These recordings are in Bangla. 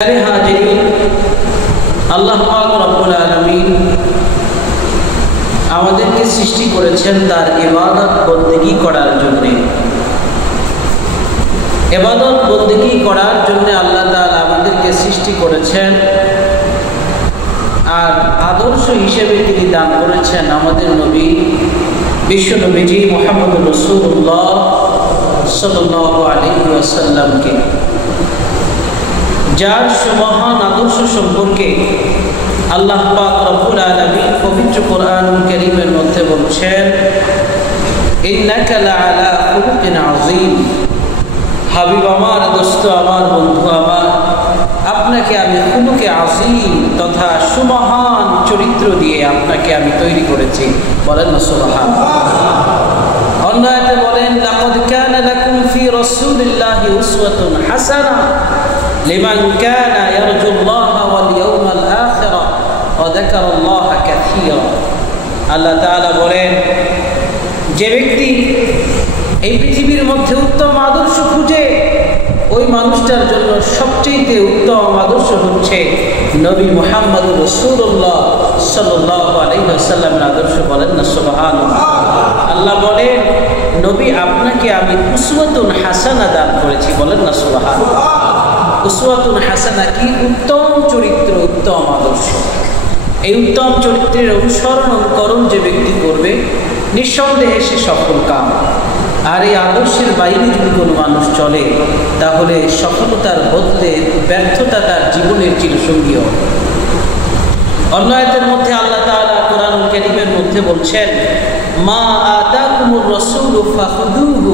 হাজিরিন, আল্লাহ পাক রব্বুল আলামিন আমাদেরকে সৃষ্টি করেছেন তার ইবাদত বন্দেগী করার জন্য। ইবাদত বন্দেগী করার জন্য আল্লাহ তাআলা আমাদেরকে সৃষ্টি করেছেন, আর আদর্শ হিসেবে তিনি দান করেছেন আমাদের নবী বিশ্ব নবীজি মুহাম্মদুর রাসূলুল্লাহ সাল্লাল্লাহু আলাইহি ওয়াসাল্লামকে, যার মহান আদর্শ সম্পর্কে আল্লাহ পাক রব্বুল আলামিন পবিত্র কোরআনুল কারীমের মধ্যে বলছেন, ইন্নাকা লাআলা খুলুকিন আযীম। হাবিব আমার, দোস্ত আমার, বন্ধু আমার, আপনাকে আমি খুলুকে আযীম তথা সুমহান চরিত্র দিয়ে আপনাকে আমি তৈরি করেছি। বলেন না সুবহানাল্লাহ। অন্য আয়াতে বলেন, লাকাদ কানা লাকুম ফি রাসূলিল্লাহি উসওয়াতুন হাসানাহ লিমান কানা ইয়ারজুল্লাহা ওয়াল ইয়াউমাল আখিরা ওয়া যাকারাল্লাহা কাসীরা। আল্লাহ তাআলা বলেন, যে ব্যক্তি এই পৃথিবীর মধ্যে উত্তম আদর্শ খুঁজে, ওই মানুষটার জন্য সবচেয়ে উত্তম আদর্শ হচ্ছে নবী মুহাম্মদুর রাসূলুল্লাহ সাল্লাল্লাহু আলাইহি ওয়াসাল্লামের আদর্শ। বলেন না সুবহানাল্লাহ। আল্লাহ বলেন, নবী আপনাকে আমি উসওয়াতুন হাসানা দান করেছি। বলেন না সুবহানাল্লাহ। উসওয়াতুন হাসানা কি? উত্তম চরিত্র, উত্তম আদর্শ। এই উত্তম চরিত্রের অনুকরণ যে ব্যক্তি করবে, নিঃসন্দেহে সে সফল কাম। আর এই আদর্শের বাইরে যদি কোনো মানুষ চলে, তাহলে সফলতার বদলে ব্যর্থতা তার জীবনের চিরসঙ্গী হবে। অন্য আয়াতের মধ্যে আল্লাহ তাআলা কোরআনুল কারীমের মধ্যে বলছেন, মা আতাকুমুর রাসূলু ফাখুযুহু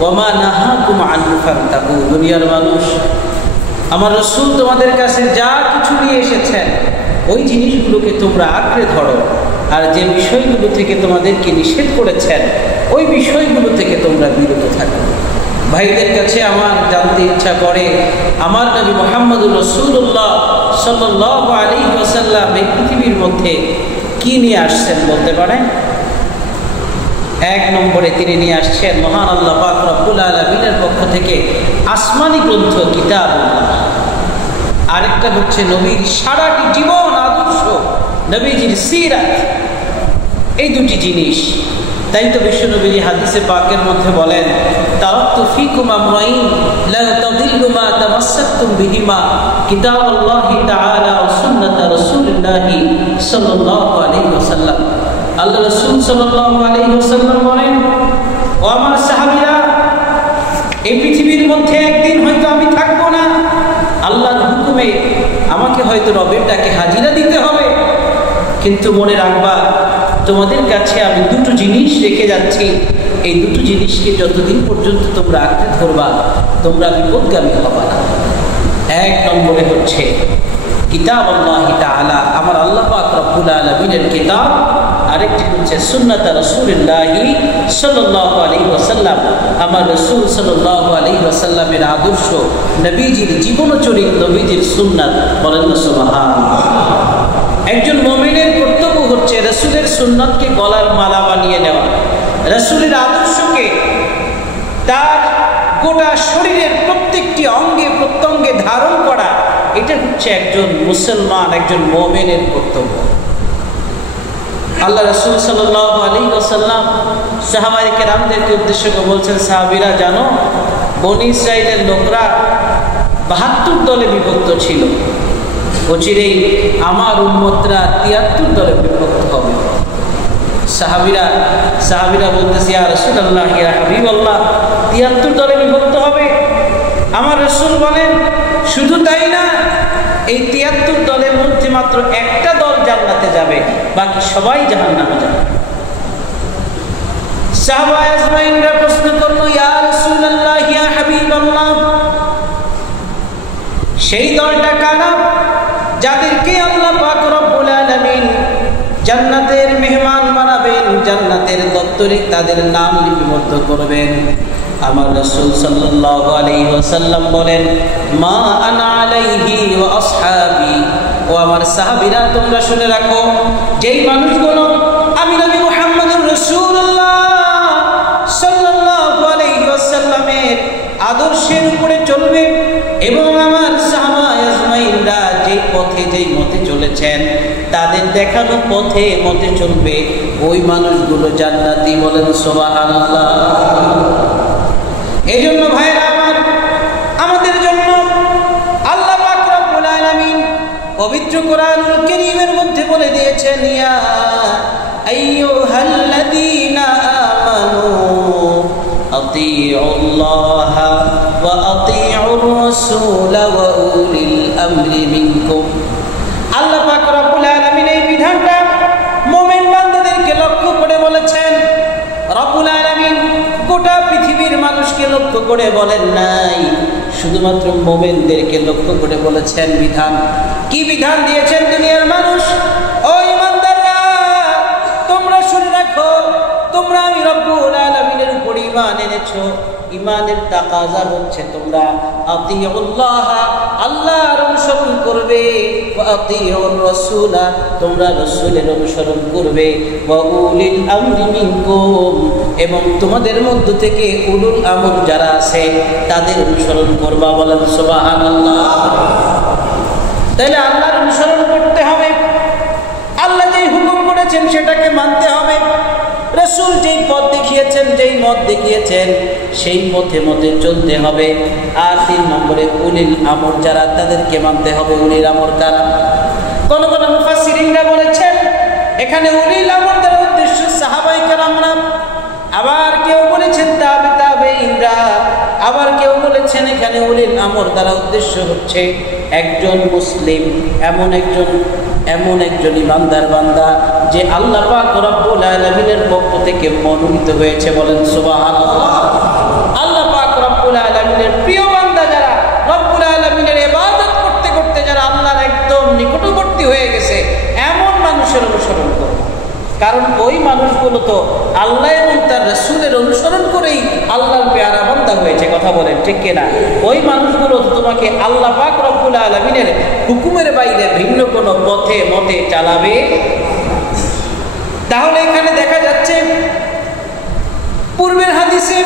ওয়া মা নাহাকুম আনহু ফান্তাহু। দুনিয়ার মানুষ, আমার রাসূল তোমাদের কাছে যা কিছু নিয়ে এসেছেন, ওই জিনিসগুলোকে তোমরা আঁকড়ে ধরো, আর যে বিষয়গুলো থেকে তোমাদেরকে নিষেধ করেছেন, ওই বিষয়গুলো থেকে তোমরা বিরত থাকো। ভাইদের কাছে আমার জানতে ইচ্ছা করে, আমার নবী মুহাম্মদুর রাসূলুল্লাহ সাল্লাল্লাহু আলাইহি ওয়াসাল্লাম এই পৃথিবীর মধ্যে কি নিয়ে আসছেন বলতে পারেন? এক নম্বরে তিনি নিয়ে আসছেন মহান আল্লাহ পাক রব্বুল আলামিনের পক্ষ থেকে আসমানি গ্রন্থ কিতাবুল্লাহ। আরেকটা হচ্ছে নবীর সারাটি জীবন আদর্শ, নবীজির সিরাত। এই দুটি জিনিস। তাই তো বিশ্বনবীজি হাদিসে পাকের মধ্যে বলেন, তারাকতু ফীকুম আমরাইন লা তাদিল্লু মা তামাসসাকতুম বিহিমা কিতাবুল্লাহি তাআলা ওয়া সুন্নাত রাসূলিল্লাহি সাল্লাল্লাহু আলাইহি ওয়াসাল্লাম। আল্লাহ রাসূল সাল্লাল্লাহু আলাইহি ওয়াসাল্লাম বলেন, ও আমার সাহাবীরা, এই পৃথিবীর মধ্যে একদিন হয়তো আমি থাকবো না। আল্লাহর হুকুমে আমাকে হয়তো রবের ডাকে হাজিরা দিতে হবে, কিন্তু মনে রাখবা, তোমাদের কাছে আমি দুটো জিনিস রেখে যাচ্ছি। এই দুটো জিনিসকে যতদিন পর্যন্ত তোমরা আঁকড়ে ধরবা, তোমরা বিপদগামী হবা না। এক নম্বরে হচ্ছে কিতাবুল্লাহি তাআলা, আমার আল্লাহ পাক রব্বুল আলামিনের কিতাব। আরেকটি হচ্ছে সুন্নাত রাসূলিল্লাহি সাল্লাল্লাহু আলাইহি ওয়াসাল্লাম, আমার রাসূল সাল্লাল্লাহু আলাইহি ওয়াসাল্লামের আদর্শ, নবীজির জীবনচরিত, নবীজির সুন্নাত। বলেন না সুবহানাল্লাহ। একজন মুমিনের কর্তব্য হচ্ছে রাসূলের সুন্নাতকে গলার মালা বানিয়ে নেওয়া, রাসূলের আদর্শকে তার গোটা শরীরের প্রত্যেকটি অঙ্গে প্রত্যঙ্গে ধারণ করা। এটা হচ্ছে একজন মুসলমান, একজন মুমিনের কর্তব্য। আল্লাহ রাসূল সাল্লাল্লাহু আলাইহি ওয়াসাল্লাম সাহাবায়ে কেরামদেরকে উদ্দেশ্য করে বলছেন, সাহাবীরা জানো, বনী ইসরাঈলের লোকরা ৭২ দলে বিভক্ত ছিল। অচিরেই আমার উম্মতরা ৭৩ দলে বিভক্ত হবে। সাহাবীরা বলতেছে, ইয়া রাসূলুল্লাহ, ইয়া হাবিবাল্লাহ, ৭৩ দলে বিভক্ত হবে। আমার রাসূল বলেন, শুধু তাই না, এই ৭৩ দলের মধ্যে মাত্র একটা দল জান্নাতে যাবে, বাকি সবাই জাহান্নামে যাবে। সাহাবা আজমাইনরা প্রশ্ন করলো, ইয়া রাসূলুল্লাহ, ইয়া হাবিবাল্লাহ, সেই দলটা কারা যাদেরকে আল্লাহ পাক রব্বুল আলামিন জান্নাতের মেহমান বানাবেন, জান্নাতের দপ্তরে তাদের নাম লিপিবদ্ধ করবেন? আমার রাসূল সাল্লাল্লাহু আলাইহি ওয়াসাল্লাম বলেন, মা আনা আলাইহি ওয়া আসহাবি। ও আমার সাহাবীরা, তোমরা শুনে রাখো, যেই মানুষগুলো আমি নবী মুহাম্মদুর রাসূলুল্লাহ সাল্লাল্লাহু আলাইহি ওয়াসাল্লামের আদর্শের উপরে চলবে এবং আমার সাহাবা আজমাইন রেখে যেই মতে চলেছেন, তাদের দেখানো পথে মতে চলবে, ওই মানুষগুলো জান্নাতি। বলেন সুবহানাল্লাহ। এই জন্য ভাইরা আমার, আমাদের জন্য আল্লাহ পাক রব্বুল আলামিন পবিত্র কোরআনুল কারীমের মধ্যে বলে দিয়েছেন, ইয়া আইয়ুহাল্লাযীনা আমানু আতিউল্লাহ ওয়া আতিউর রাসূল ওয়া উলিল আমরি মিনকুম। আল্লাহ পাক রব্বুল আলামিন এই বিধানটা মুমিন বান্দাদেরকে লক্ষ্য করে বলেছেন। রব্বুল আলামিন গোটা পৃথিবীর মানুষকে লক্ষ্য করে বলেন নাই, শুধুমাত্র মুমিনদেরকে লক্ষ্য করে বলেছেন বিধান। কি বিধান দিয়েছেন দুনিয়ার মানুষ? ও ঈমানদাররা, তোমরা শুনে রাখো, তোমরা আমি রব্বুল আলামিনের উপর ঈমান এনেছো। ঈমানের তাকাজা হচ্ছে তোমরা আতিউল্লাহ, আল্লাহর অনুসরণ করবে, ওয়া আতিউর রাসূল, তোমরা রাসূলের অনুসরণ করবে, ওয়া উলিল আমরি মিনকুম, এবং তোমাদের মধ্য থেকে উলুল আমর যারা আছে তাদের অনুসরণ করবা। বলেন সুবহানাল্লাহ। তাহলে আল্লাহর অনুসরণ করতে হবে, আল্লাহ যেই হুকুম করেছেন সেটাকে মানতে হবে, রাসূল যেই পথ দেখিয়েছেন, যেই মত দেখিয়েছেন সেই পথে মতে চলতে হবে। আর 3 নম্বরে উলিল আমর যারা, তাদেরকে মানতে হবে। উলিল আমর কারা? কোন কোন মুফাসসিরিনরা বলেছেন এখানে উলিল আমর দ্বারা উদ্দেশ্য সাহাবায়ে কেরামরা, আবার কেউ বলেছেন তাবেঈনরা, আবার কেউ বলেছেন এখানে উলিল আমর দ্বারা উদ্দেশ্য হচ্ছে একজন মুসলিম, এমন একজন ইমানদার বান্দা যে আল্লাহ পাক রব্বুল আলামিনের পক্ষ থেকে মনোনীত হয়েছে। বলেন সুবহানাল্লাহ। আল্লাহ পাক রব্বুল আলামিনের প্রিয় বান্দা যারা, রব্বুল আলামিনের ইবাদত করতে করতে যারা আল্লাহর একদম নিকটবর্তী হয়ে গেছে, এমন মানুষের অনুসরণ করো। কারণ ওই মানুষগুলো তো আল্লাহ এবং তার রাসূলের অনুসরণ করেই আল্লাহর পেয়ারা বান্দা হয়েছে। কথা বলেন ঠিক কিনা? ওই মানুষগুলো তো তোমাকে আল্লাহ পাক রব্বুল আলামিনের হুকুমের বাইরে ভিন্ন কোনো পথে মতে চালাবে। তাহলে এখানে দেখা যাচ্ছে পূর্বের হাদিসে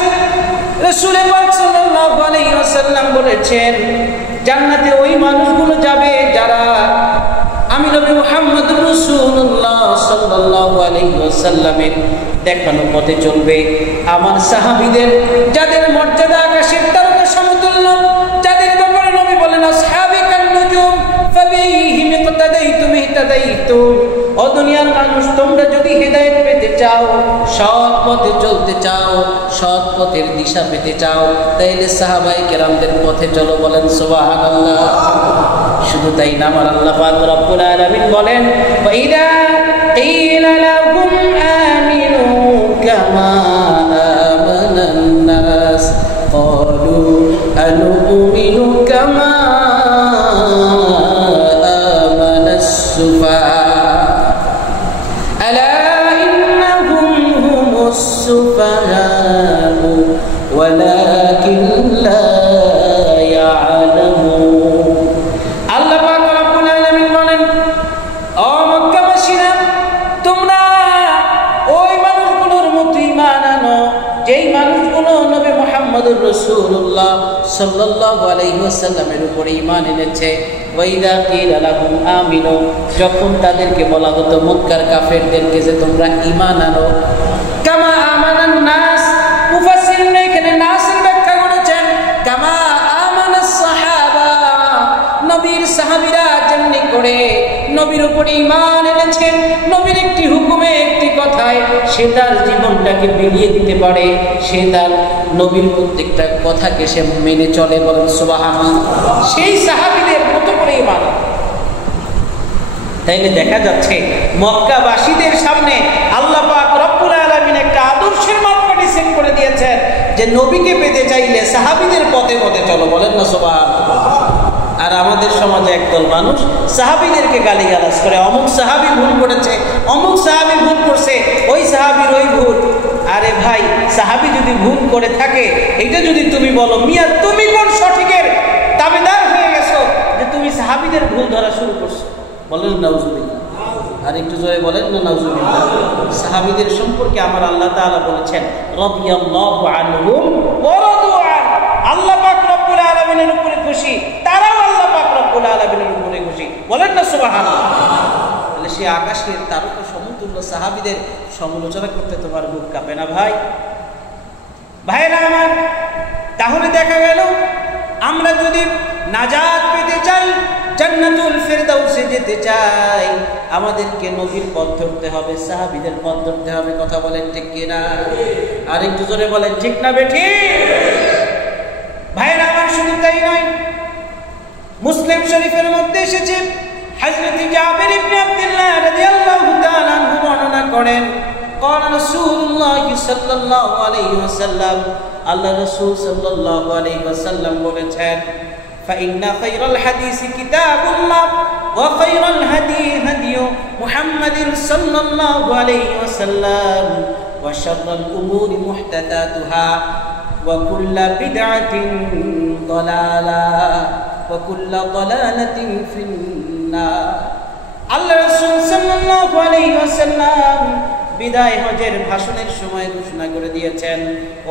রাসূল পাক সাল্লাল্লাহু আলাইহি ওয়াসাল্লাম বলেছেন, জান্নাতে ওই মানুষগুলো যাবে যারা আমি নবী মুহাম্মদুর রাসূলুল্লাহ সাল্লাল্লাহু আলাইহি ওয়াসাল্লামের দেখানো পথে চলবে। আমার সাহাবীদের যাদের মর্যাদা আকাশের তারকা সমতুল্য, যাদের ব্যাপারে নবী বলেন আসহাবি কান নুজুম ফাবিহিম ইকতাদাইতুম ইহতাদাইতুম। ও দুনিয়ার মানুষ, তোমরা যদি হিদায়াত পেতে চাও, সৎ পথে চলতে চাও, সৎ পথের দিশা পেতে চাও, তাইলে সাহাবায়ে কেরামদের পথে চলো। বলেন সুবহানাল্লাহ। শুধু তাই না, আমার আল্লাহ পাক রব্বুল আলামিন বলেন, ওয়া ইযা কিলা লাহুম আমিনু কামা আমানান নাস ক্বালু আনুমিনু কামা আমানাস সুফাহা আলা ইন্নাহুম হুমুস সুফাহা ওয়ালাকিন লা ইয়ালামুন। আল্লাহ পাক রব্বুল আলামিন বলেন, ও মক্কাবাসীরা, তোমরা ওই মানুষগুলোর মতো ঈমান আনো যেই মানুষগুলো নবী মুহাম্মদুর রাসূলুল্লাহ সাল্লাল্লাহু আলাইহি ওয়াসাল্লামের উপরে ঈমান এনেছে। ওয়া ইযা কিলা লাহুম আমিনু, যখন তাদেরকে বলা হতো মক্কার কাফেরদেরকে যে তোমরা ঈমান আনো, কামা আমানান নাস, মুফাসসিরিন এখানে নাসের ব্যাখ্যা করেছেন কামা আমানাস সাহাবা, নবীর সাহাবীরা যেমনি করে নবীর উপর ঈমান এনেছেন, নবীর একটি হুকুমে, একটি কথায় সে তার জীবনটাকে বিলিয়ে দিতে পারে, সে তার নবীর প্রত্যেকটা কথাকে সে মেনে চলে। বলেন সুবহানাল্লাহ। সেই সাহাবীদের মতো করে ঈমান। তাইলে দেখা যাচ্ছে মক্কাবাসীদের সামনে আল্লাহ পাক রব্বুল আলামিন একটা আদর্শের মাপকাঠি সেট করে দিয়েছেন যে নবীকে পেতে চাইলে সাহাবীদের পথে পথে চলো। বলেন না সুবহানাল্লাহ। আর আমাদের সমাজে একদল মানুষ সাহাবীদেরকে গালিগালাজ করে, অমুক সাহাবী ভুল করেছে, অমুক সাহাবী ভুল করছে, ওই সাহাবীর ওই ভুল। আরে ভাই, সাহাবী যদি ভুল করে থাকে, এটা যদি তুমি বলো, মিয়া তুমি কোন সঠিকের দাবিদার হয়ে গেছো যে তুমি সাহাবীদের ভুল ধরা শুরু করছো? বলেন নাউজুবিল্লাহ। আর একটু জয় বলেন না নাউজুবিল্লাহ। সাহাবীদের সম্পর্কে আমার আল্লাহ তাআলা বলেছেন, রাদিয়াল্লাহু আনহুম ওয়া রাদু আন। আল্লাহ পাক রব্বুল আলামিনের উপরে খুশি, তারাও আল্লাহ পাক রব্বুল আলামিনের উপরে খুশি। খুশি, বলেন না সুবহানাল্লাহ। তাহলে সে আকাশের তারকা সমতুল্য সাহাবীদের সমালোচনা করতে তোমার বুক কাঁপে না ভাই? ভাইরা আমার, তাহলে দেখা গেল আমরা যদি নাজাত পেতে চাই, জান্নাতুল ফেরদাউসে যেতে চাই, আমাদেরকে নবীর পথ ধরতে হবে, সাহাবীদের পথ ধরতে হবে। কথা বলেন ঠিক কিনা? আর একটু জোরে বলেন ঠিক না বেঠিক? ভাইরা আমার, শুধু তাই নয়, মুসলিম শরীফের মধ্যে এসেছে, হযরত জাবের ইবনে আব্দুল্লাহ রাদিয়াল্লাহু তাআলা আনহু বর্ণনা করেন, قال رسول الله صلى الله عليه وسلم, আল্লাহ রাসূল সাল্লাল্লাহু আলাইহি ওয়াসাল্লাম বলেছেন, فإن خير الحديث كتاب الله وخير الهدي هدي محمد صلى الله عليه وسلم وشر الأمور محدثاتها وكل بدعة ضلالة وكل ضلالة في النار. আল্লাহ রাসূল সাল্লাল্লাহু আলাইহি ওয়াসাল্লাম বিদায় হজের ভাষণের সময় ঘোষণা করে দিয়েছেন,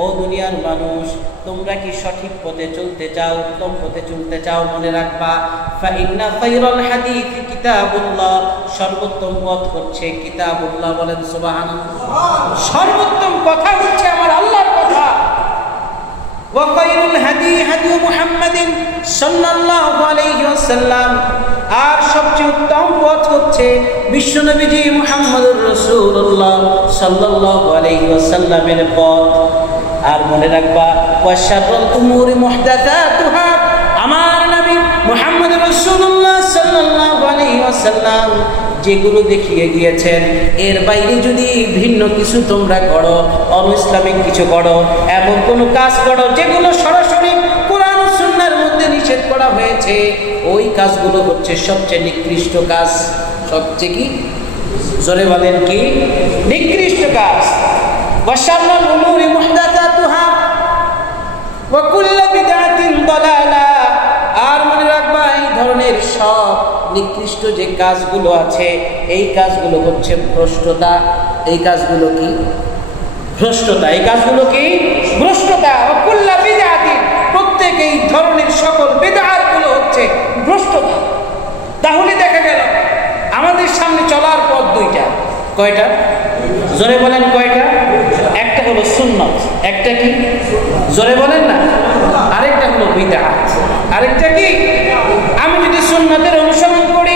ও দুনিয়ার মানুষ, তোমরা কি সঠিক পথে চলতে চাও, উত্তম পথে চলতে চাও, মনে রাখবা, ফাইন্না খায়রাল হাদিস কিতাবুল্লাহ, সর্বোত্তম পথ হচ্ছে কিতাবুল্লাহ। বলেন সুবহানাল্লাহ। সর্বোত্তম কথা হচ্ছে আমার আল্লাহর কথা। ওয়া খায়রুল হাদি হাদি মুহাম্মাদিন সাল্লাল্লাহু আলাইহি ওয়াসাল্লাম, আর সবচেয়ে উত্তম পথ হচ্ছে বিশ্বনবীজি মুহাম্মদুর রাসূলুল্লাহ সাল্লাল্লাহু আলাইহি ওয়াসাল্লামের পথ। আর মনে রাখবা, ওয়া শাররুল উমুরি মুহদাসাতুহা, আমার নবী মুহাম্মদুর রাসূলুল্লাহ সাল্লাল্লাহু আলাইহি ওয়াসাল্লাম যেগুলো দেখিয়ে গিয়েছেন, এর বাইরে যদি ভিন্ন কিছু তোমরা করো, অন-ইসলামিক কিছু করো, এমন কোনো কাজ করো যেগুলো সরাসরি কোরআন ও সুন্নাহর মধ্যে নিষেধ করা হয়েছে, ওই কাজগুলো হচ্ছে সবচেয়ে নিকৃষ্ট কাজ। সবচেয়ে কি? জোরে বলেন কি? নিকৃষ্ট কাজ। ওয়া শাররুল উমুরি মুহদাসাতুহা ওয়া কুল্লু বিদআতিন দালালা, আর মনে রাখবা, এই ধরনের সব নিকৃষ্ট যে কাজগুলো আছে, এই কাজগুলো হচ্ছে ভ্রষ্টতা। এই কাজগুলো কি? ভ্রষ্টতা। এই কাজগুলো কি? ভ্রষ্টতা। ওয়া কুল্লু বিদআতিন, প্রত্যেক এই ধরনের সকল বিদআতগুলো হচ্ছে ভ্রষ্টতা। তাহলে দেখা গেল আমাদের সামনে চলার পথ দুইটা। কয়টা? জোরে বলেন কয়টা? একটা হলো সুন্নাত, একটা কি? জোরে বলেন না। আরেকটা হলো বিদআত, আরেকটা কি? আমি যদি সুন্নাতের অনুসরণ করি,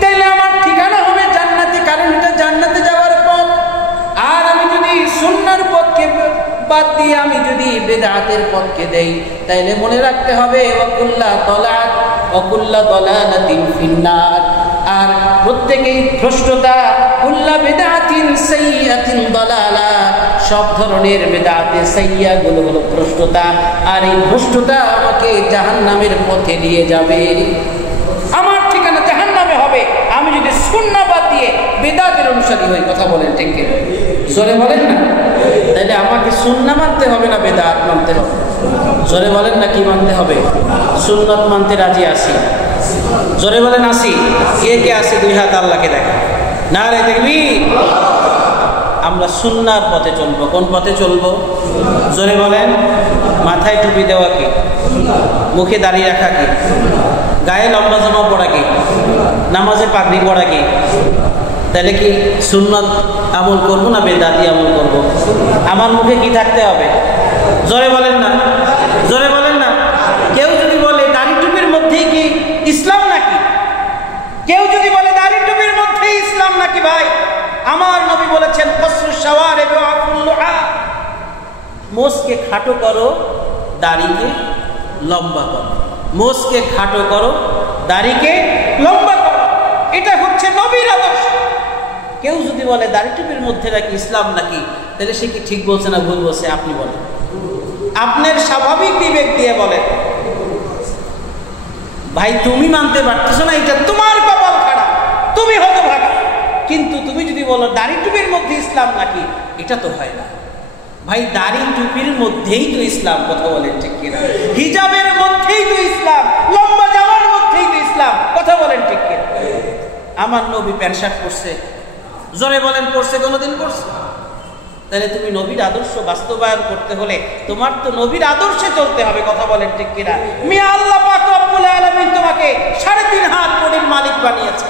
তাহলে আমার ঠিকানা হবে জান্নাতে, কারণ এটা জান্নাতে যাওয়ার পথ। আর আমি যদি সুন্নাহর পথকে বাদ দিয়ে আমি যদি বিদআতের পথকে দেই, তাইলে মনে রাখতে হবে, ওয়া কুল্লা দালালাতিন ফিন্নার, আর প্রত্যেকই ভ্রষ্টতা। কুল্লা বিদআতিন সাইয়্যাতিন দালালা, সব ধরনের বিদআতে সাইয়্যা গুলো হলো ভ্রষ্টতা, আর এই ভ্রষ্টতা আমাকে জাহান্নামের পথে নিয়ে যাবে। আমার ঠিকানা জাহান্নামে হবে আমি যদি সুন্নাহ বাদ দিয়ে বিদআতের অনুসারী হই। কথা বলেন ঠিক কি? জোরে বলেন না। তাহলে আমাকে সুন্নাহ মানতে হবে না বিদআত মানতে হবে? জোরে বলেন না, কি মানতে হবে? সুন্নাত মানতে রাজি আছি। জোরে বলেন আসি। কে কে আছে? দুই হাত আল্লাহকে দেখা। নারে তাকবীর। আমরা সুন্নাহর পথে চলবো। কোন পথে চলবো? জোরে বলেন। মাথায় টুপি দেওয়া কি? মুখে দাঁড়িয়ে রাখা কি? গায়ে লম্বা জামা পরা কি? নামাজে পাগড়ি পরা কি? তাহলে কি সুন্নাত আমল করবো না বেদাতি আমল করবো? আমার মুখে কি থাকতে হবে? জোরে বলেন না, জোরে বলেন না। কেউ যদি বলে দাড়ি টুপির মধ্যেই কি ইসলাম নাকি? কেউ যদি বলে দাড়ি টুপির মধ্যেই ইসলাম নাকি? ভাই, আমার নবী বলেছেন, কসরুশ শাওয়ারিব ওয়া আফুল লুহা, মোষকে খাটো করো, দাড়িকে লম্বা করো। মোষকে খাটো করো, দাড়িকে লম্বা করো। এটা হচ্ছে নবীর আদর্শ। কেউ যদি বলে দাড়ি টুপির মধ্যে নাকি ইসলাম নাকি, তাহলে সে কি ঠিক বলছে না ভুল বলছে? আপনি বলেন। আপনার স্বাভাবিক বিবেক দিয়ে বলেন। ভাই, তুমি মানতে পারতেছো না, এটা তোমার কপাল খারাপ, তুমি হতভাগা। কিন্তু তুমি যদি বলো দাড়ি টুপির মধ্যে ইসলাম নাকি, এটা তো হয় না। ভাই, দাড়ি টুপির মধ্যেই তো ইসলাম। কথা বলেন ঠিক কিনা? হিজাবের মধ্যেই তো ইসলাম, লম্বা জামার মধ্যেই তো ইসলাম। কথা বলেন ঠিক কিনা? আমার নবী প্যান্ট শার্ট পরছে, জোরে বলেন পরছে? কোনোদিন পরছে? তাহলে তুমি নবীর আদর্শ বাস্তবায়ন করতে হলে তোমার তো নবীর আদর্শে চলতে হবে। কথা বলেন ঠিক কিনা? মিয়া আল্লাহ পাক রব্বুল আলামিন তোমাকে 3.5 হাত বডির বানিয়েছে।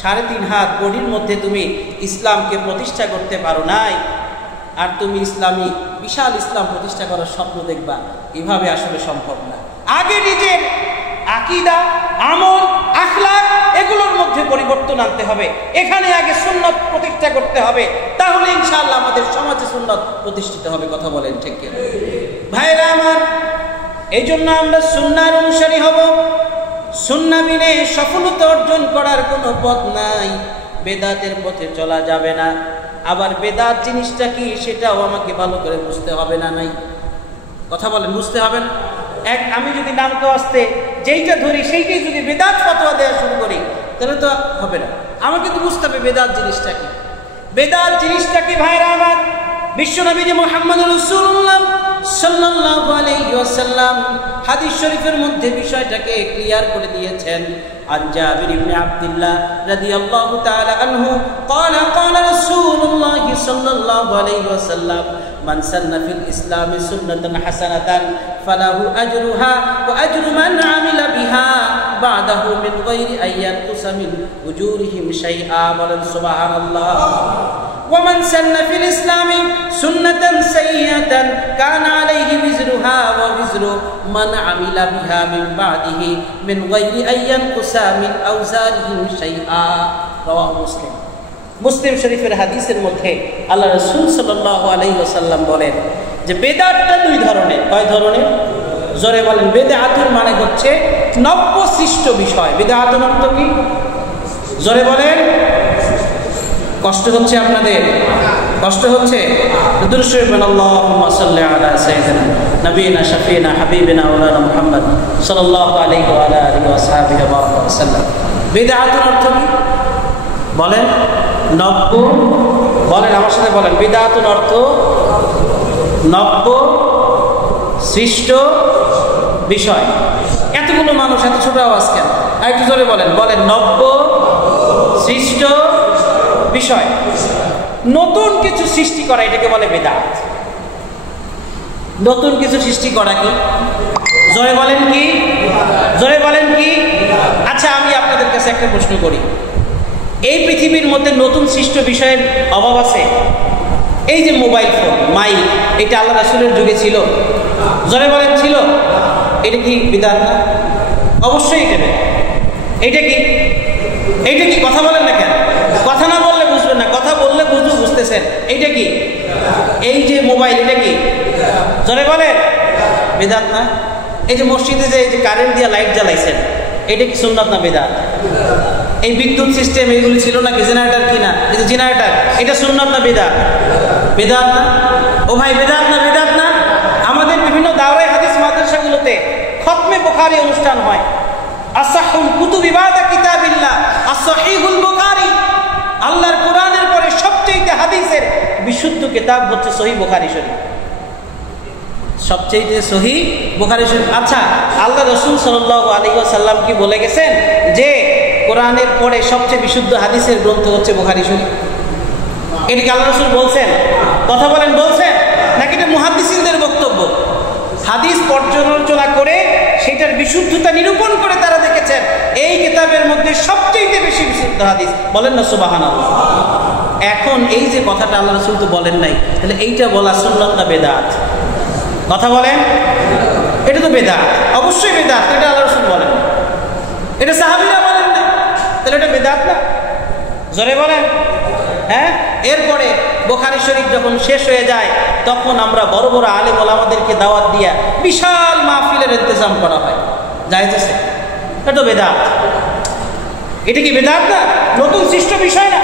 3.5 হাত বডির মধ্যে তুমি ইসলামকে প্রতিষ্ঠা করতে পারো নাই, আর তুমি ইসলামী বিশাল ইসলাম প্রতিষ্ঠা করার স্বপ্ন দেখবা, এভাবে আসলে সম্ভব না। আগে নিজের আকীদা, আমল, আখলাক এগুলোর মধ্যে পরিবর্তন আনতে হবে। এখানে আগে সুন্নত প্রতিষ্ঠা করতে হবে, তাহলে ইনশাআল্লাহ আমাদের সমাজে সুন্নত প্রতিষ্ঠিত হবে। কথা বলেন ঠিক কি না? ভাইরা আমার, এই জন্য আমরা সুন্নাহর অনুসারী হব। সুন্নাহ বিনে সফলতা অর্জন করার কোনো পথ নাই। বেদাতের পথে চলা যাবে না। আবার বেদাত জিনিসটা কি সেটাও আমাকে ভালো করে বুঝতে হবে না? নাই কথা বলেন, বুঝতে হবে না? আমি যদি নামতে আসতে যেইটা ধরি সেইটাই যদি বেদাত ফতোয়া দেওয়া শুরু করি তাহলে তো হবে না। আমাকে তো বুঝতে হবে বেদাত জিনিসটা কি। বেদাত জিনিসটা কি ভাইরা আমার, বিশ্বনবী মুহাম্মদ রাসূলুল্লাহ সাল্লাল্লাহু আলাইহি ওয়াসাল্লাম হাদিস শরীফের মধ্যে বিষয়টাকে ক্লিয়ার করে দিয়েছেন। عن جابر بن عبد الله رضي الله تعالى عنه قال قال رسول الله صلى الله عليه وسلم من سن في الإسلام سنة حسنة فله أجرها وأجر من عمل بها بعده من غير أن ينقص من أجورهم شيئا ولن سبحان الله ومن سن في الإسلام سنة سيئة كان عليه وزرها ووزر من عمل بها من بعده من غير أن ينقص من أوزارهم شيئا رواه مسلم। মুসলিম শরীফের হাদিসের মধ্যে আল্লাহ রাসূল সাল্লাল্লাহু আলাইহি ওয়াসাল্লাম বলেন যে বেদাতটা 2 ধরনের। কয় ধরনের? জোরে বলেন। বেদাতুর মানে হচ্ছে নব্য সৃষ্ট বিষয়। বেদাতুর অর্থ কি? জোরে বলেন। কষ্ট হচ্ছে আপনাদের? কষ্ট হচ্ছে? দুরূদ শরীফ পড়েন, আল্লাহুম্মা সাল্লি আলা সাইয়্যিদিনা নবিয়িনা শাফিনা হাবিবিনা মাওলানা মুহাম্মদ সাল্লাল্লাহু আলাইহি ওয়া আলা আলিহি ওয়া সাহবিহি ওয়া সাল্লাম। বিদআতুর অর্থ কি বলেন? নব্য। বলেন আমার সাথে বলেন, বিদআতুর অর্থ নব্য সৃষ্ট বিষয়। এতগুলো মানুষ এত ছোট আওয়াজ কেন? আর একটু জোরে বলেন। বলেন নব্য সৃষ্ট বিষয়। নতুন কিছু সৃষ্টি করা এটাকে বলে বেদাত। নতুন কিছু সৃষ্টি করা কি? জোরে বলেন কি? জোরে বলেন কি? আচ্ছা, আমি আপনাদের কাছে একটা প্রশ্ন করি। এই পৃথিবীর মধ্যে নতুন সৃষ্ট বিষয়ের অভাব আছে? এই যে মোবাইল ফোন, মাইক, এটা আল্লাহ রাসূলের যুগে ছিল? জোরে বলেন ছিল? এটা কি বিদআত না? অবশ্যই এটা বেদাত। এইটা কি? এইটা কি? কথা বলেন না কেন? কথা না বললে বুঝবেন না, কথা বললে বুঝতেছেন। এইটা কি? এই যে মোবাইল, এটা কি? জোরে বলেন বিদআত না? এই যে মসজিদে যে কারেন্ট দিয়ে লাইট জ্বালাইছেন, এটা কি সুন্নাত না বিদআত? এই বিদ্যুৎ সিস্টেম এগুলি ছিল নাকি? জেনারেটর কিনা, এই যে জেনারেটর, এটা সুন্নাত না বিদআত? বিদআত না? ও ভাই বিদআত না? বিদআত না? আমাদের বিভিন্ন দাওরায়ে হাদিস মাদ্রাসাগুলোতে খতমে বুখারী অনুষ্ঠান হয়। আসাহুল কুতুবি বাদা কিতাবিল্লাহ as-সহিহুল বুখারী। আল্লাহর কোরআনের পরে সবচেয়ে হাদিসের বিশুদ্ধ কিতাব হচ্ছে সহিহ বুখারী শরীফ। সবচেয়ে সহিহ বুখারী শরীফ। আচ্ছা, আল্লাহ রাসূল সাল্লাল্লাহু আলাইহি ওয়াসাল্লাম কি বলে গেছেন যে কোরআনের পরে সবচেয়ে বিশুদ্ধ হাদিসের গ্রন্থ হচ্ছে বুখারী শরীফ? এটা কি আল্লাহ রাসূল বলছেন? কথা বলেন, বলছেন নাকি এটা মুহাদ্দিসিনদের বক্তব্য? হাদিস পর্যালোচনা করে সেটার বিশুদ্ধতা নিরূপণ করে তারা দেখেছেন এই কিতাবের মধ্যে সবচেয়ে বেশি বিশুদ্ধ হাদিস। বলেন না সুবহানাল্লাহ? এখন এই যে কথাটা আল্লাহ রাসূল তো বলেন নাই, তাহলে এইটা বলা সুন্নাত না বেদাত? কথা বলেন। এটা তো বেদাত, অবশ্যই বেদাত। এটা আল্লাহ রাসূল বলেন, এটা সাহাবীরা বলেন না, তাহলে এটা বেদাত না? জোরে বলেন। হ্যাঁ, এরপরে বুখারী শরীফ যখন শেষ হয়ে যায় তখন আমরা বড় বড় আলেম ওলামাদেরকে দাওয়াত দিয়া বিশাল মাহফিলের ইন্তজাম করা হয়। জায়েজ আছে? এটা তো বেদাত। এটা কি বেদাত না? নতুন সৃষ্ট বিষয় না?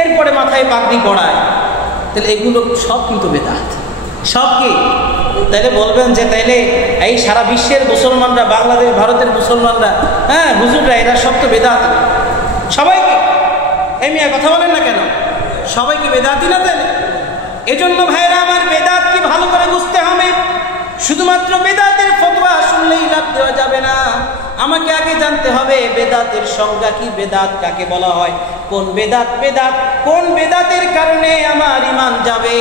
এরপরে মাথায় পাগড়ি পড়ায়, তাহলে এগুলো সব কিন্তু বেদাত। সব কি? তাইলে বলবেন যে তাইলে এই সারা বিশ্বের মুসলমানরা, বাংলাদেশ ভারতের মুসলমানরা, হ্যাঁ হুজুররা, এরা সব তো বেদাত। সবাইকে এই মিয়া কথা বলেন না কেন? সবাইকে বেদাতি না? তাইলে এজন্য ভাইরা আমার, বেদাত কি ভালো করে বুঝতে হবে। শুধুমাত্র বেদাতের ফতোয়া শুনলেই লাভ দেওয়া যাবে না। আমাকে আগে জানতে হবে বেদাতের সংজ্ঞা কি, বেদাত কাকে বলা হয়, কোন বেদাত বেদাত, কোন বেদাতের কারণে আমার ঈমান যাবে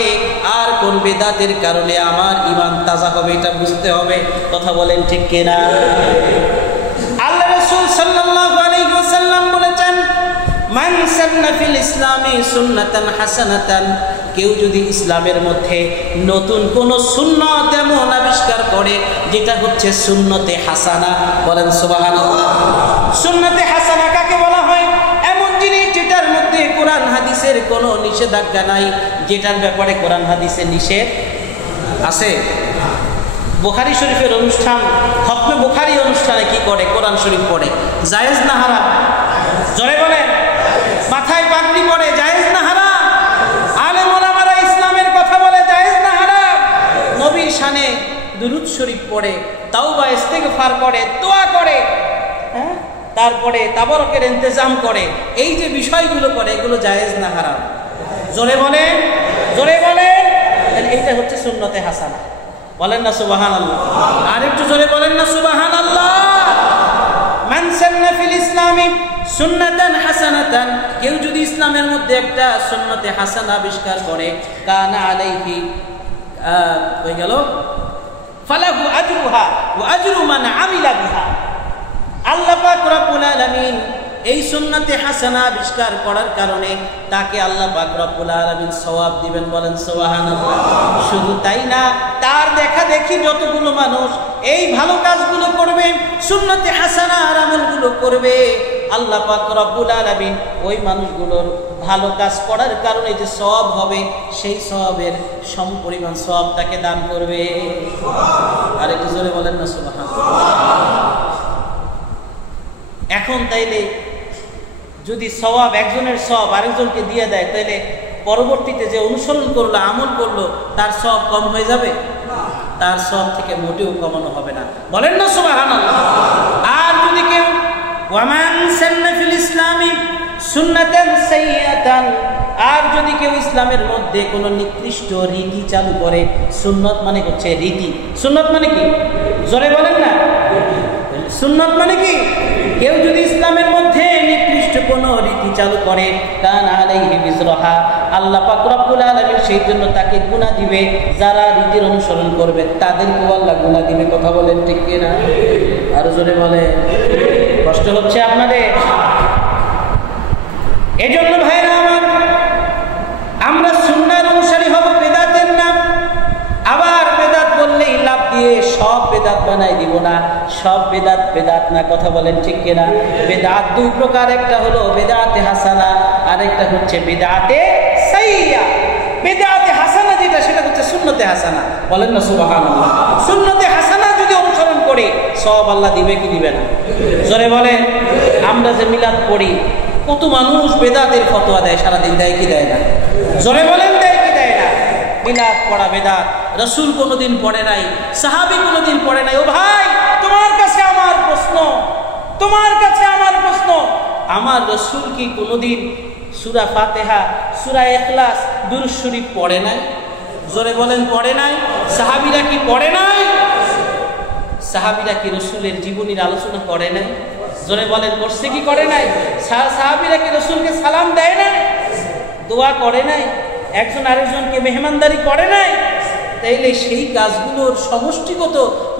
আর কোন বেদাতের কারণে আমার ঈমান তাজা হবে, এটা বুঝতে হবে। কথা বলেন ঠিক কিনা? আল্লাহ রাসূল সাল্লাল্লাহু আলাইহি ওয়াসাল্লাম সুন্নাতান হাসানাতান, কেউ যদি ইসলামের মধ্যে নতুন কোন সুন্নাত এমন আবিষ্কার করে যেটা হচ্ছে সুন্নতে হাসানা, বলেন সুবহানাল্লাহ। সুন্নতে হাসানা কাকে বলা হয়? এমন জিনিস যেটার মধ্যে কোরআন হাদিসের কোনো নিষেধাজ্ঞা নাই, যেটার ব্যাপারে কোরআন হাদিসের নিষেধ আছে। বুখারী শরীফের অনুষ্ঠান, খতমে বুখারী অনুষ্ঠানে কি করে? কোরআন শরীফ পড়ে। জায়েজ না হারাম? জোরে বলেন। মাথায় পাগড়ি পড়ে, জায়েজ না হারাম? আলেম ওলামারা ইসলামের কথা বলে, জায়েজ না হারাম? নবীর শানে দুরূদ শরীফ পড়ে, তাওবা ইস্তিগফার করে, দোয়া করে, হ্যাঁ, তারপরে তাবারকের ইন্তজাম করে, এই যে বিষয়গুলো করে, এগুলো জায়েজ না হারাম? জোরে বলেন, জোরে বলেন। এইটা হচ্ছে সুন্নতে হাসানা, বলেন না সুবহানাল্লাহ? আর একটু জোরে বলেন না সুবহানাল্লাহ। মান সান্না ফিল ইসলামি সুন্নাতান হাসানাতান, কেউ যদি ইসলামের মধ্যে একটা সুন্নতে হাসানা আবিষ্কার করে, কানা আলাইহি হয়ে গেল ফালাহু আজরুহা ওয়া আজরু মান আমিলা বিহা। আল্লাহ পাক রব্বুল আলামিন এই সুন্নতে হাসানা আবিষ্কার করার কারণে তাকে আল্লাহ পাক রব্বুল আলামিন সওয়াব দিবেন, বলেন সুবহানাল্লাহ। শুধু তাই না, তার দেখা দেখি যতগুলো মানুষ এই ভালো কাজগুলো করবে, সুন্নতে হাসানা আর আমলগুলো করবে, আল্লাহ পাক রব্বুল আলামিন ওই মানুষগুলোর ভালো কাজ করার কারণে যে সওয়াব হবে, সেই সওয়াবের সমপরিমাণ সওয়াব তাকে দান করবে। আর একটু জোরে বলেন না সুবহানাল্লাহ। এখন তাইলে যদি সওয়াব, একজনের সওয়াব আরেকজনকে দিয়ে দেয়, তাইলে পরবর্তীতে যে অনুসরণ করলো, আমল করলো, তার সওয়াব কম হয়ে যাবে? তার সওয়াব থেকে মোটেও কমানো হবে না, বলেন না সুবহানাল্লাহ। আর যদি কেউ ওয়ামান সান্না ফিল ইসলামি সুন্নাতান সাইয়্যাতান, আর যদি কেউ ইসলামের মধ্যে কোনো নিকৃষ্ট রীতি চালু করে, সুন্নত মানে হচ্ছে রীতি, সুন্নত মানে কি? জোরে বলেন না, সুন্নত মানে কি? কেউ যদি ইসলামের মধ্যে নিকৃষ্ট কোনো রীতি চালু করে, কান আলাইহি বিজরাহা, আল্লাহ পাক রব্বুল আলামিন সেই জন্য তাকে গুনাহ দিবে। যারা রীতির অনুসরণ করবে তাদেরকেও আল্লাহ গুনাহ দিবে, কথা বলেন ঠিক কি না? আর জোরে বলে, কষ্ট হচ্ছে আপনাদের? এজন্য ভাইরা আমার, আমরা সুন্নাহর অনুসারী হব, বেদাতের না। আবার বেদাত বললেই লাভ দিয়ে সব বেদাত বানাই দিব না, সব বেদাত বেদাত না, কথা বলেন ঠিক কিনা? বেদাত দুই প্রকার, একটা হলো বেদাতে হাসানা, আর একটা হচ্ছে বেদাতে সাইয়্যা। বেদাতে হাসানা যেটা, সেটা হচ্ছে সুন্নতে হাসানা, বলেন না সুবহানাল্লাহ। সুন্নতে হাসানা যদি অনুসরণ করি, সব আল্লাহ দিবে কি দিবে না? জোরে বলেন। আমরা যে মিলাদ পড়ি, কত মানুষ বেদাতের ফতোয়া দেয়, সারাদিন দেয় কি দেয় না? জোরে বলেন, দেয় কি দেয় না? মিলাদ পড়া বেদাত, রাসূল কোনোদিন পড়ে নাই, সাহাবী কোনোদিন পড়ে নাই। ও ভাই, তোমার কাছে আমার প্রশ্ন, তোমার কাছে আমার প্রশ্ন, আমার রাসূল কি কোনোদিন সূরা ফাতিহা, সূরা ইখলাস, দুরূদ শরীফ পড়ে নাই? জোরে বলেন, পড়ে নাই? সাহাবীরা কি পড়ে নাই? সাহাবীরা কি রাসূলের জীবনীর আলোচনা করে নাই? জোরে বলেন, করছে কি করে নাই? সাহাবীরা কি রাসূলকে সালাম দেয় নাই? দোয়া করে নাই? একজন আরেকজনকে মেহমানদারি করে নাই? তাইলে সেই কাজগুলোর সমষ্টিগত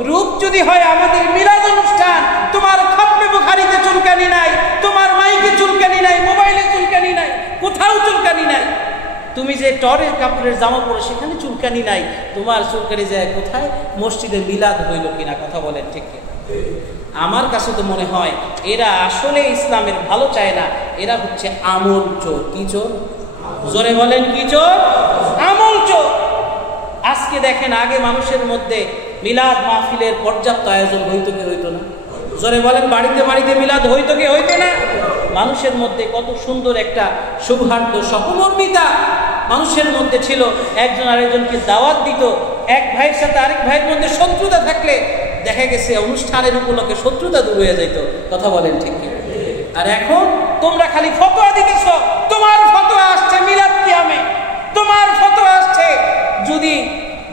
রূপ যদি হয় আমাদের মিলাদ অনুষ্ঠান, তোমার খতমে বুখারীতে চুলকানি নাই, তোমার মাইকে চুলকানি নাই, মোবাইলে চুলকানি নাই, কোথাও চুলকানি নাই, তুমি যে টরের কাপড়ের জামা পরো সেখানে চুলকানি নাই, তোমার চুলকানি যায় কোথায়? মসজিদে মিলাদ হইল কিনা, কথা বলেন ঠিক কিনা? আমার কাছে তো মনে হয় এরা আসলে ইসলামের ভালো চায় না, এরা হচ্ছে আমল চোর। কি চোর? জোরে বলেন, কি চোর? আমল চোর। আজকে দেখেন, আগে মানুষের মধ্যে মিলাদ মাহফিলের পর্যাপ্ত আয়োজন হইতো কি হইতো না? জোরে বলেন, বাড়িতে বাড়িতে মিলাদ হইতো কি হইতো না? মানুষের মধ্যে কত সুন্দর একটা সৌহার্দ্য, সহমর্মিতা মানুষের মধ্যে ছিল। একজন আরেকজনকে দাওয়াত দিত। এক ভাইয়ের সাথে আরেক ভাইয়ের মধ্যে শত্রুতা থাকলে দেখা গেছে অনুষ্ঠানের উপলক্ষে শত্রুতা দূর হয়ে যেত, কথা বলেন ঠিক কি? আর এখন তোমরা খালি ফতোয়া দিতেছ। তোমার ফতোয়া আসছে মিলাদ কিয়ামে, তোমার ফতোয়া আসছে যদি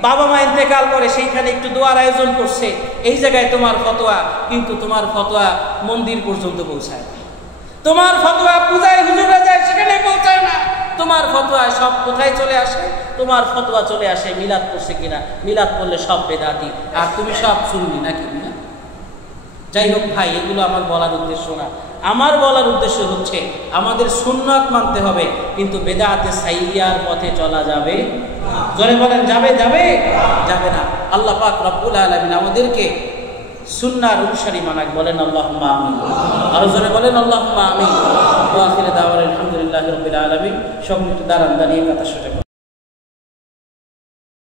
বাবা মা ইন্তেকাল করে সেইখানে একটু দোয়ার আয়োজন করছে, এই জায়গায় তোমার ফতোয়া। কিন্তু তোমার ফতোয়া মন্দির পর্যন্ত পৌঁছায় না, তোমার ফতোয়া পূজায় হুজুররা যায় সেখানে পৌঁছায় না, তোমার ফতোয়া সব কোথায় চলে আসে? তোমার ফতোয়া চলে আসে মিলাদ করছে কিনা, মিলাদ করলে সব বেদাতি, আর তুমি সব শুনবি নাকি না? যাই হোক ভাই, এগুলো আমার বলার উদ্দেশ্য না। আমার বলার উদ্দেশ্য হচ্ছে আমাদের সুন্নাত মানতে হবে, কিন্তু বেদাতে সাইয়্যার পথে চলা যাবে জোরে বলেন যাবে যাবে যাবে না। আল্লাহ পাক রব্বুল আলামিন আমাদেরকে সুন্নাহর অনুসারী মানাক, বলেন আল্লাহুম্মা আমিন। আর জোরে বলেন আল্লাহুম্মা আমিন। ওয়া আখিরু দাওয়ানা আলহামদুলিল্লাহি রাব্বিল আলামিন। সকলে একটু দাঁড়ান, দাঁড়িয়ে কথা শুনে